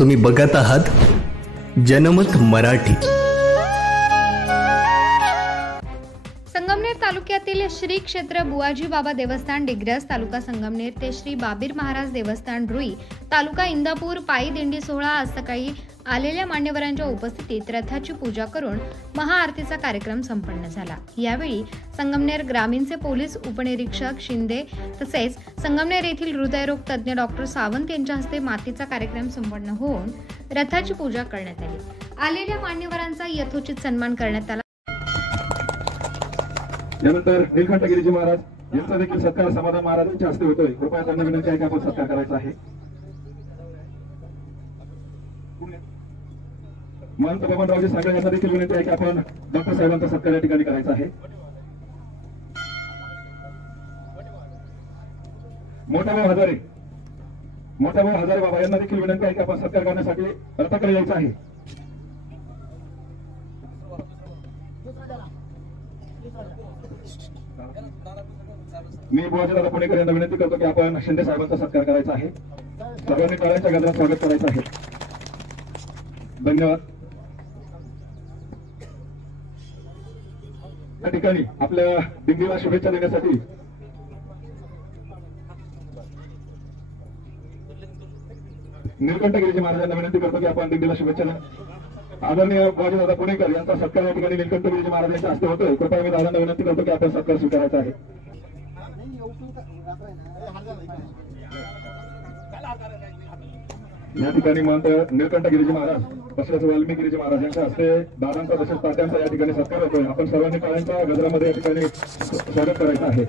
तुम्ही बघत आहात जनमत मराठी। संगमनेर तालुक्यातील श्री क्षेत्र बुवाजी बाबा देवस्थान डिग्रस तालुका संगमनेर ते श्री बाबीर महाराज देवस्थान रुई तालुका इंदापूर पायी दिंडी सोहळा आज सकाळी आलेल्या मान्यवरांच्या उपस्थितीत रथाची पूजा करून महाआरतीचा कार्यक्रम संपन्न झाला। यावेळी संगमनेर ग्रामीणचे पोलीस उपनिरीक्षक शिंदे तसेच संगमनेर येथील हृदयरोग तज्ञ डॉक्टर सावंत यांच्या हस्ते मातीचा कार्यक्रम संपन्न होऊन रथाची पूजा करण्यात आली। आलेल्या मान्यवरांचा यथोचित सन्मान करण्यात आला। यानंतर नीलकंठगिरीजी महाराज यांचा देखील सत्कार समाधान महाराजांच्या हस्ते होतोय। कृपया त्यांना विनंती आहे की आपण सत्कार करायचा आहे। महंत बबनरावजी सागळे यांना देखील विनंती आहे की आपण डॉक्टर साहेबांचा सत्कार या ठिकाणी करायचा आहे। मोठा भाऊ हजारे बाबा यांना देखील विनंती आहे की आपण सत्कार करण्यासाठी रथाकडे यायचं आहे। मी बुवाजी दादा पुणेकर यांना विनंती करतो की आपण शिंदे साहेबांचा सत्कार करायचा आहे। सर्वांनी टाळ्यांच्या गजरात स्वागत करायचं आहे। धन्यवाद। या ठिकाणी आपल्या दिंडीला शुभेच्छा देण्यासाठी नीलकंठगिरीजी महाराजांना विनंती करतो की आपण दिंडीला शुभेच्छा द्या। आदरणीय बुवाजी दादा पुणेकर यांचा सत्कार या ठिकाणी नीलकंठगिरीजी महाराजांच्या हस्ते होतोय। कृपया मी दादांना विनंती करतो की आपण सत्कार स्वीकारायचा आहे। या ठिकाणी महंत नीलकंठगिरीजी महाराज तसेच वाल्मिकीगिरीजी महाराज यांच्या हस्ते दादांचा तसेच तात्यांचा या ठिकाणी सत्कार होतोय। आपण सर्वांनी टाळ्यांच्या गजरामध्ये या ठिकाणी स्वागत करायचं आहे।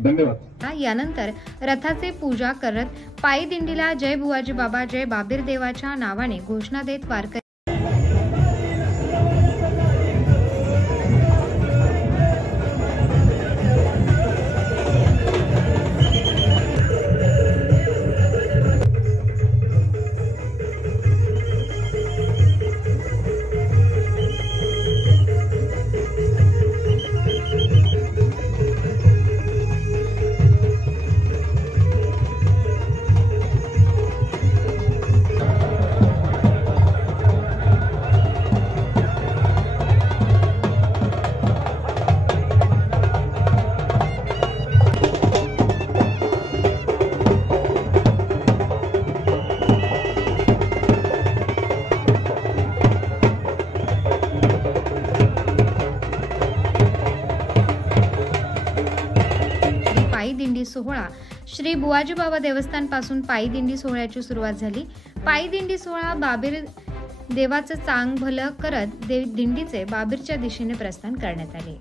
धन्यवाद। यानंतर रथाचे पूजा करत पायी दिंडीला जय बुवाजी बाबा जय बाबीर देवाच्या नावाने घोषणा देत वारकरी पायी दिंडी सोहळा श्री बुवाजी बाबा देवस्थान पासून पायी दिंडी सोहळ्याची सुरुवात झाली। पायी दिंडी सोहळा बाबीर देवाचं चांग भलं करत दिंडीचे बाबीरच्या दिशेने प्रस्थान करण्यात आले।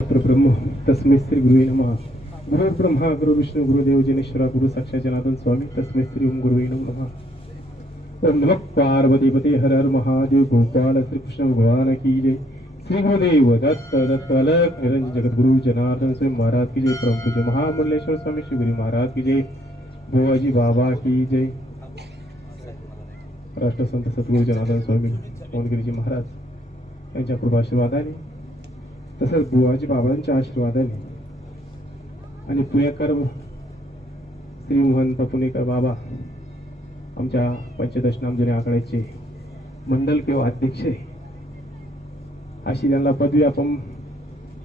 ब्रह्म तस्मै श्री गुरुवे नमः। गुरु ब्रह्मा गुरु विष्णु गुरुदेव जनेश्वरा गुरु साक्षात जनार्दन स्वामी तस्मै श्री ओम गुरुवे नमः। ओम नमः पार्वतीपते हर हर महादेव गोपाल श्री कृष्ण भगवान की जय। श्री गुरुदेव दत्त दत्त अलग निरंजन जगतगुरु जनार्दन स्वयं महाराज की जय। परम पूज्य महामंडलेश्वर स्वामी शिवगिरी महाराज की जय। बुवाजी बाबा की जय। राष्ट्रसंत सद्गुरु जनार्दन स्वामी मोहनगिरीजी महाराज यांच्या कृपाशीर्वादाने तसंच बुवाजी बाबांच्या आशीर्वादाने आणि पुणेकर श्री महंत पुणेकर बाबा आमच्या पंचदश नाम जुन्या आखाड्याचे मंडल किंवा अध्यक्ष अशी त्यांना पदवी आपण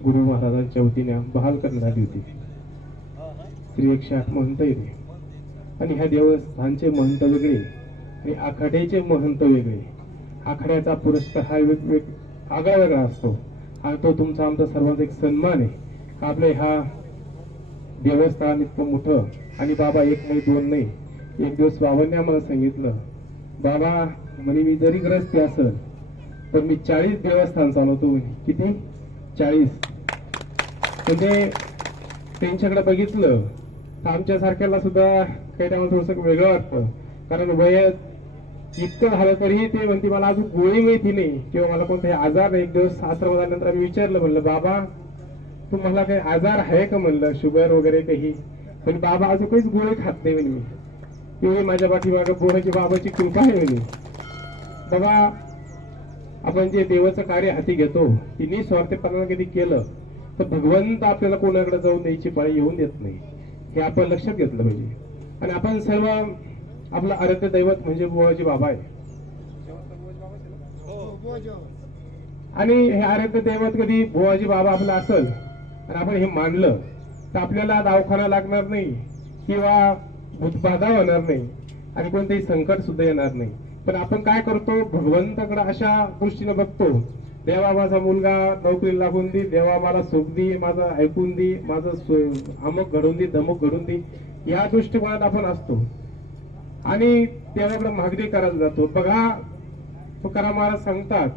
गुरु महाराजांच्या वतीने बहाल करण्यात आली होती। श्री 108 महंत येते आणि ह्या देवस्थानचे महंत वेगळे आणि आखाड्याचे महंत वेगळे। आखाड्याचा पुरस्कार हा आगळा वेगळा असतो आणि तो तुमचा आमचा सर्वांचा एक सन्मान आहे। आपल्या ह्या देवस्थान इतकं मोठं आणि बाबा एक नाही दोन नाही, एक दिवस बाबांनी आम्हाला सांगितलं, बाबा म्हणे मी जरी ग्रस्ती असेल तर मी 40 देवस्थान चालवतो म्हणे। किती? 40। म्हणजे त्यांच्याकडे बघितलं तर आमच्या सारख्याला सुद्धा काही टाइम थोडंसं वेगळं वाटतं, कारण वय इतकं झालं तरीही ते म्हणते मला अजून गोळी माहिती नाही किंवा मला कोणताही आजार नाही। एक दिवस आश्रमात आल्यानंतर आम्ही विचारलं, म्हणलं बाबा तुम्हाला काही आजार आहे का, म्हणलं शुगर वगैरे काही, पण बाबा अजून काहीच गोळी खात नाही म्हणे मी, किंवा माझ्या पाठीमागे बोराची बाबाची कृपा आहे म्हणे। बाबा आपण जे देवाचं कार्य हाती घेतो ती निस्वार्थपणाने कधी केलं तर भगवंत आपल्याला कोणाकडे जाऊन द्यायची पाळी येऊन देत नाही, हे आपण लक्षात घेतलं पाहिजे। आणि आपण सर्व आपलं आराध्य दैवत म्हणजे बुवाजी बाबा आहे आणि हे आराध्य दैवत कधी बुवाजी बाबा आपलं असेल आणि आपण हे मानलं तर आपल्याला दवाखाना लागणार नाही किंवा भूतबाधा होणार नाही आणि कोणतेही संकट सुद्धा येणार नाही। पण आपण काय करतो, भगवंताकडे अशा दृष्टीने बघतो, देवा माझा मुलगा नोकरी लागून दे, देवा मला सुख दे, माझं ऐकून दे, माझं अमुक घडून दे, धमुक घडून दे, या दृष्टिकोनात आपण असतो आणि देवाकडे मागणी करायला जातो। बघा तुकाराम महाराज सांगतात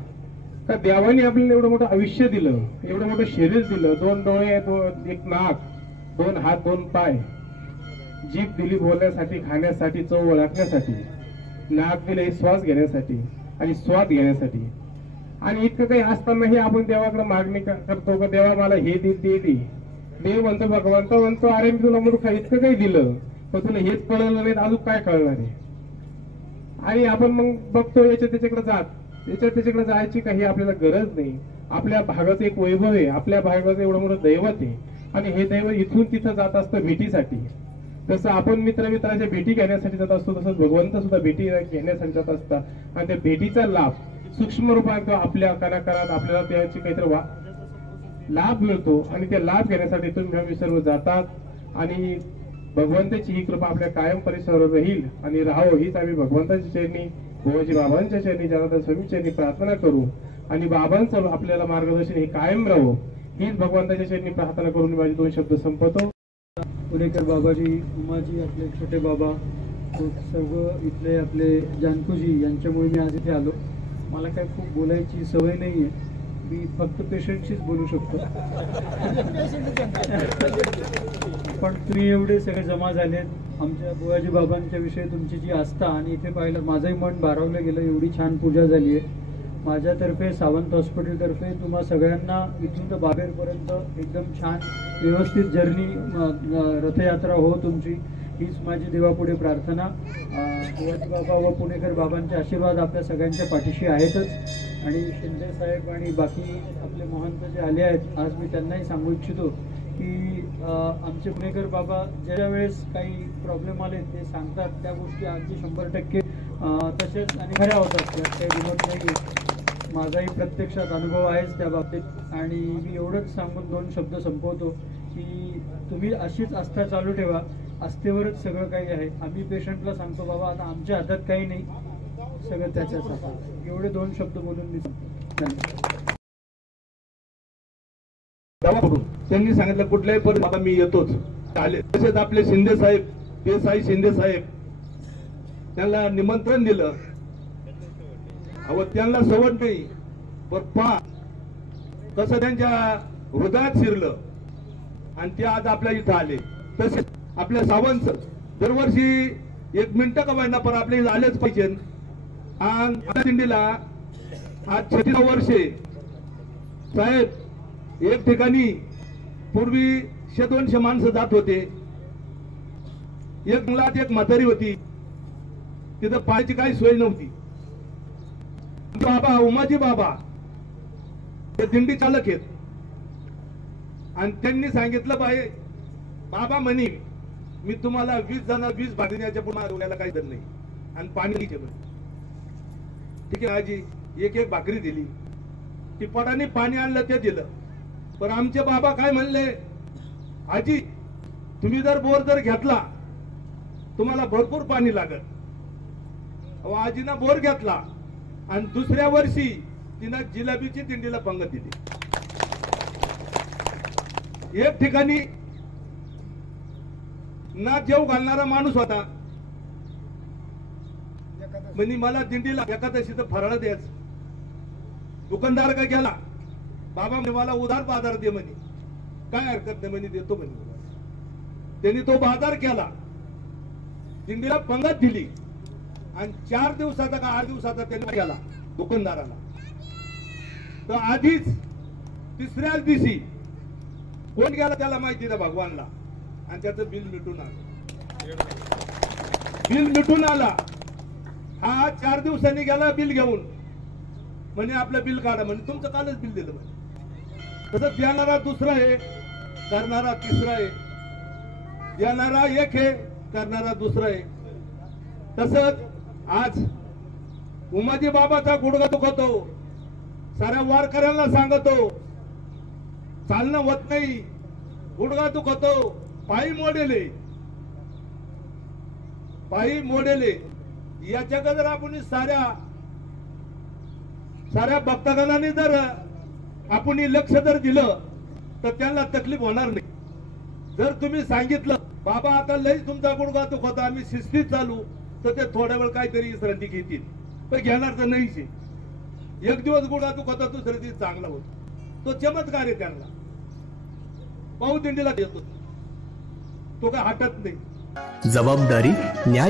का देवाने आपल्याला एवढं मोठं आयुष्य दिलं, एवढं मोठं शरीर दिलं, 2 डोळे, एक नाक, 2 हात, 2 पाय, जीभ दिली बोलण्यासाठी, खाण्यासाठी, चव ओळखण्यासाठी, नाक दिले श्वास घेण्यासाठी आणि स्वाद घेण्यासाठी, आणि इतकं काही असतानाही आपण देवाकडे मागणी करतो का देवा मला हे दे ते दे। देव म्हणतो, भगवंत म्हणतो अरे मी तुला मूर्ख इतकं काही दिलं पण तुला हेच कळलं नाही, अजून काय कळणार आहे। आणि आपण मग बघतो याच्या त्याच्याकडे जायची काही आपल्याला गरज नाही। आपल्या भागाचं एक वैभव आहे, आपल्या भागाचं एवढं मोठं दैवत आहे आणि हे दैवत इथून तिथं जात असतं भेटीसाठी। जसं आपण मित्राच्या भेटी घेण्यासाठी जात असतो तसंच भगवंत सुद्धा भेटी घेण्यासाठी जात असतात आणि त्या भेटीचा लाभ सूक्ष्म रूपात आपल्या कणाकणात आपल्याला त्याची काहीतरी लाभ मिळतो आणि ते लाभ घेण्यासाठी तुम्ही सर्व जातात आणि भगवंताची ही कृपा आपल्या कायम परिसरावर राहील आणि राहावं हीच आम्ही भगवंताच्या चरणी, बुवाजी बाबांच्या चरणी, जनार्दन स्वामी चरणी प्रार्थना करू आणि बाबांचं आपल्याला मार्गदर्शन हे कायम राहावं हीच भगवंताच्या चरणी प्रार्थना करून माझे 2 शब्द संपवतो। पुणेकर बाबाजी, उमाजी, आपले छोटे बाबा, सर्व इथले आपले जानकूजी यांच्यामुळे मी आज इथे आलो। मला काय खूप बोलायची सवय नाही आहे, मी फक्त पेशंटशीच बोलू शकतो पण तुम्ही एवढे सगळे जमा झालेत, आमच्या बुवाजी बाबांच्या विषयी तुमची जी आस्था आणि इथे पाहिलं माझंही मन भारावलं गेलं, एवढी छान पूजा झाली आहे। माझ्यातर्फे सावंत हॉस्पिटलतर्फे तुम्हा सगळ्यांना इथून तर बाबेरपर्यंत एकदम छान व्यवस्थित जर्नी, रथयात्रा हो तुमची, हीच माझी देवापुढे प्रार्थना। बुवाजी बाबा व पुणेकर बाबांचे आशीर्वाद आपल्या सगळ्यांच्या पाठीशी आहेतच आणि शिंदे साहेब आणि बाकी आपले महंत जे आले आहेत आज मी त्यांनाही सांगू इच्छितो की आमचे पुणेकर बाबा ज्या वेळेस काही प्रॉब्लेम आले ते सांगतात, त्या गोष्टी अगदी 100% तसेच आणि खऱ्या होतात, त्यात काही विनोद नाही। माझाही प्रत्यक्षात अनुभव आहेच त्या बाबतीत आणि मी एवढंच सांगून 2 शब्द संपवतो की तुम्ही अशीच आस्था चालू ठेवा, आस्थेवरच सगळं काही आहे। आम्ही पेशंटला सांगतो बाबा आता आमच्या हातात काही नाही, सगळं त्याच्याच हातात। एवढे 2 शब्द बोलून मी धन्यवाद। त्यांनी सांगितलं कुठल्याही परिस्थितीत आता मी येतोच आले। तसेच आपले शिंदे साहेब, देसाई शिंदे साहेब, त्यांना निमंत्रण दिलं, अहो त्यांना सवड नाही पण पा तसं त्यांच्या हृदयात शिरलं आणि ते आज आपल्या इथं आले। तसेच आपल्या सावंत दरवर्षी 1 मिनिटं का व्हायना पण आपल्या इथं आलेच पाहिजे आणि आपल्या दिंडीला आज 36 वर्षे साहेब, एक ठिकाणी पूर्वी 100-200 माणसं जात होते. एक मुलात एक म्हातारी होती, तिथं पाण्याची काही सोय नव्हती. बाबा उमाजी बाबा ते दिंडी चालक आहेत आणि त्यांनी सांगितलं, बाबा म्हणे मी तुम्हाला 20 जण 20 भाकरीच्या पुढे काही दर नाही आणि पाणी घ्यायचे म्हणे. ठीक आहे आजी, एक भाकरी दिली, टिपाटाने पाणी आणलं ते दिलं. पण आमचे बाबा काय म्हणले, आजी तुम्ही जर बोर जर घेतला तुम्हाला भरपूर पाणी लागत. आजीनं बोर घेतला आणि दुसऱ्या वर्षी तिनं जिलेबीची दिंडीला पंगत दिली. एक ठिकाणी ना जेव घालणारा माणूस होता, म्हणजे मला दिंडीला एकादशीचं फराळ द्यायचं. दुकानदार काय केला, बाबा म्हणे मला उधार बाजार दे म्हणे. काय हरकत नाही म्हणे, देतो म्हणे. त्यांनी तो बाजार केला, दिंडीला पंगत दिली आणि 4 दिवसाचा का 8 दिवसाचा त्यांनी केला दुकानदाराला. तर आधीच तिसऱ्याच दिवशी कोण गेला त्याला माहिती नाही, भगवानला. आणि त्याचं बिल मिटून आला. हा 4 दिवसांनी गेला बिल घेऊन, म्हणे आपलं बिल काढा म्हणे. तुमचं कालच बिल दिलं म्हणे. तसं देणारा दुसरा आहे, करणारा तिसरा आहे. देणारा एक आहे, करणारा दुसरा आहे. तसंच आज उमाजी बाबाचा गुडघा दुखतो, साऱ्या वारकऱ्यांना सांगतो चालणं होत नाही, गुडघा दुखतो, पायी मोडेले. याच्याकडे जर आपण साऱ्या भक्तगणांनी जर आपण लक्ष जर दिलं तर त्यांना तकलीफ होणार नाही. जर तुम्ही सांगितलं बाबा आता लई तुमचा गुडघा दुखतो, आम्ही शिस्तीत चालू, तर ते थोड्या वेळ काहीतरी विश्रांती घेतील, पण घेणार तर नाहीच. एक दिवस गुडघा दुखतो, दुसऱ्या दिवस चांगला होतो. तो चमत्कार आहे. त्यांना पाहू दिंडीला देतो, तो काय हटत नाही. जबाबदारी न्याय